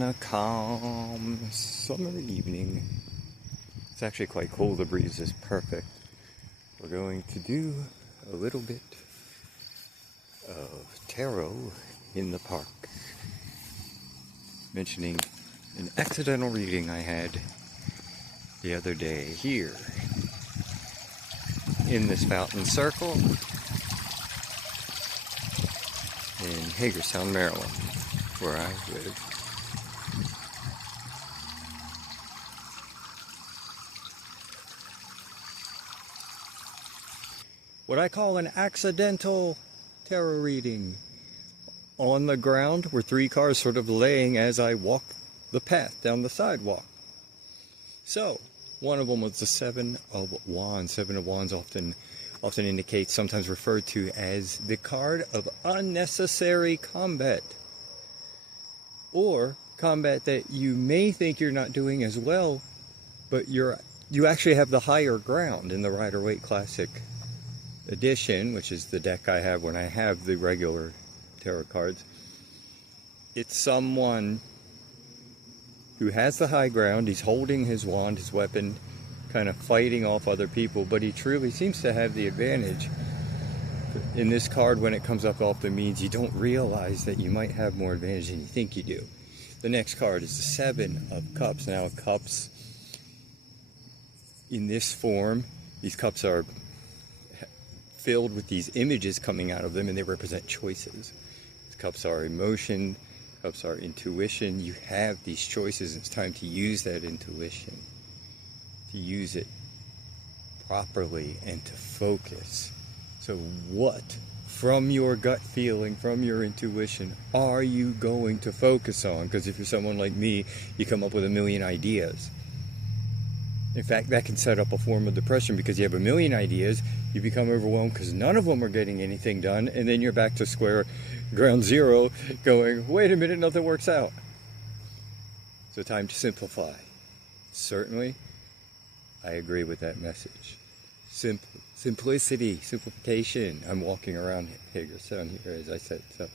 on a calm summer evening. It's actually quite cool. The breeze is perfect. We're going to do a little bit of tarot in the park. Mentioning an accidental reading I had the other day here in this fountain circle in Hagerstown, Maryland, where I live. What I call an accidental tarot reading. On the ground were 3 cars sort of laying as I walked the path down the sidewalk. So, one of them was the 7 of Wands. 7 of Wands often indicates, sometimes referred to as the card of unnecessary combat. Or combat that you may think you're not doing as well, but you actually have the higher ground in the Rider-Waite Classic edition, which is the deck I have when I have the regular tarot cards. It's someone who has the high ground. He's holding his wand, his weapon, kind of fighting off other people, but he truly seems to have the advantage. In this card, when it comes up, often means you don't realize that you might have more advantage than you think you do. The next card is the 7 of Cups. Now, cups in this form, these cups are filled with these images coming out of them, and they represent choices. Cups are emotion, cups are intuition. You have these choices. It's time to use that intuition, to use it properly and to focus. So what, from your gut feeling, from your intuition, are you going to focus on? Because if you're someone like me, you come up with a million ideas. In fact, that can set up a form of depression, because you have a million ideas, you become overwhelmed because none of them are getting anything done, and then you're back to ground zero going, wait a minute, nothing works out. So time to simplify. Certainly, I agree with that message. Simplicity, simplification. I'm walking around Hagerstown here, as I said. So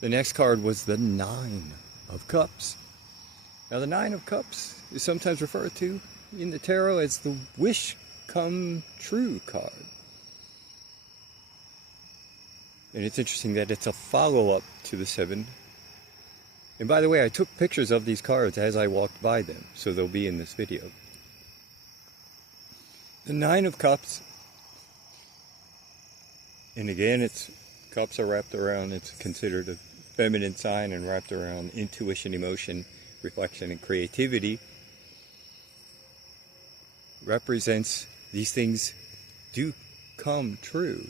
the next card was the 9 of Cups. Now, the 9 of Cups is sometimes referred to in the tarot as the wish come true card. And it's interesting that it's a follow-up to the 7. And by the way, I took pictures of these cards as I walked by them, so they'll be in this video. The 9 of Cups, and again, cups are wrapped around, it's considered a feminine sign and wrapped around intuition, emotion, reflection, and creativity. Represents these things do come true.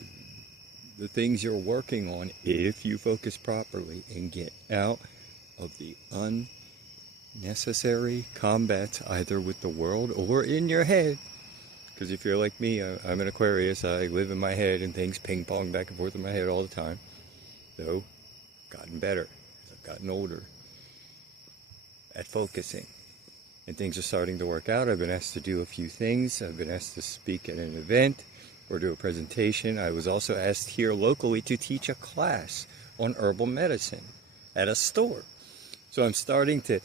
The things you're working on, if you focus properly and get out of the unnecessary combats, either with the world or in your head. Because if you're like me, I'm an Aquarius, I live in my head and things ping pong back and forth in my head all the time. Though, I've gotten better as I've gotten older at focusing. And things are starting to work out. I've been asked to do a few things. I've been asked to speak at an event or do a presentation. I was also asked here locally to teach a class on herbal medicine at a store. So I'm starting to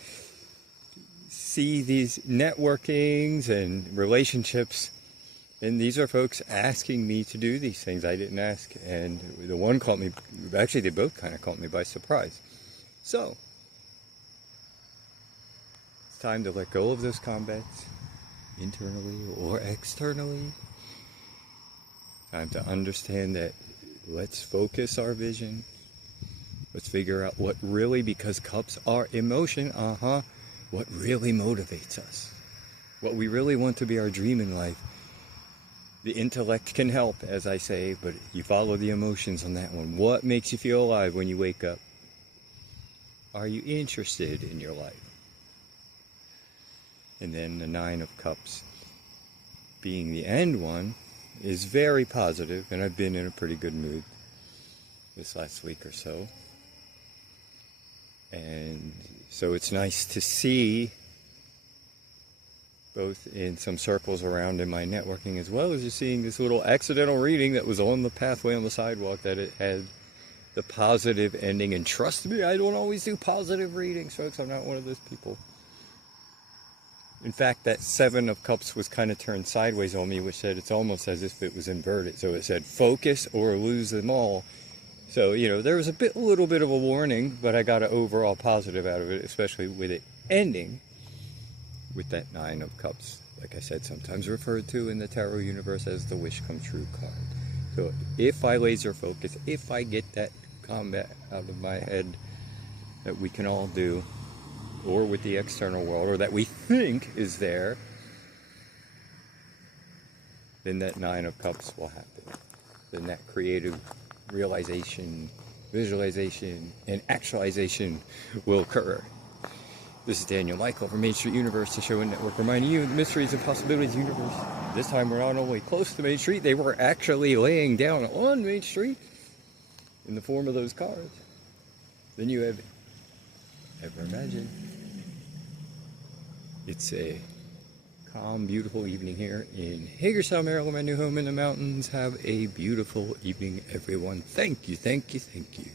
see these networkings and relationships, and these are folks asking me to do these things. I didn't ask, and the one caught me, actually they both kind of caught me by surprise. So it's time to let go of those combats, internally or externally. Time to understand that let's focus our vision. Let's figure out what really, because cups are emotion, what really motivates us. What we really want to be our dream in life. The intellect can help, as I say, but you follow the emotions on that one. What makes you feel alive when you wake up? Are you interested in your life? And then the 9 of Cups, being the end one, is very positive, and I've been in a pretty good mood this last week or so. And so it's nice to see, both in some circles around in my networking, as well as just seeing this little accidental reading that was on the pathway on the sidewalk, that it had the positive ending. And trust me, I don't always do positive readings, folks. I'm not one of those people. In fact, that 7 of Cups was kind of turned sideways on me, which said it's almost as if it was inverted. So it said focus or lose them all. So, you know, there was a little bit of a warning, but I got an overall positive out of it, especially with it ending with that 9 of Cups. Like I said, sometimes referred to in the tarot universe as the wish come true card. So if I laser focus, if I get that combat out of my head that we can all do, or with the external world, or that we think is there, then that 9 of Cups will happen. Then that creative realization, visualization, and actualization will occur. This is Daniel Michael from Main Street Universe, the show and network, reminding you of the mysteries and possibilities universe. This time we're not only close to Main Street, they were actually laying down on Main Street in the form of those cards than you have ever imagined. It's a calm, beautiful evening here in Hagerstown, Maryland, my new home in the mountains. Have a beautiful evening, everyone. Thank you, thank you, thank you.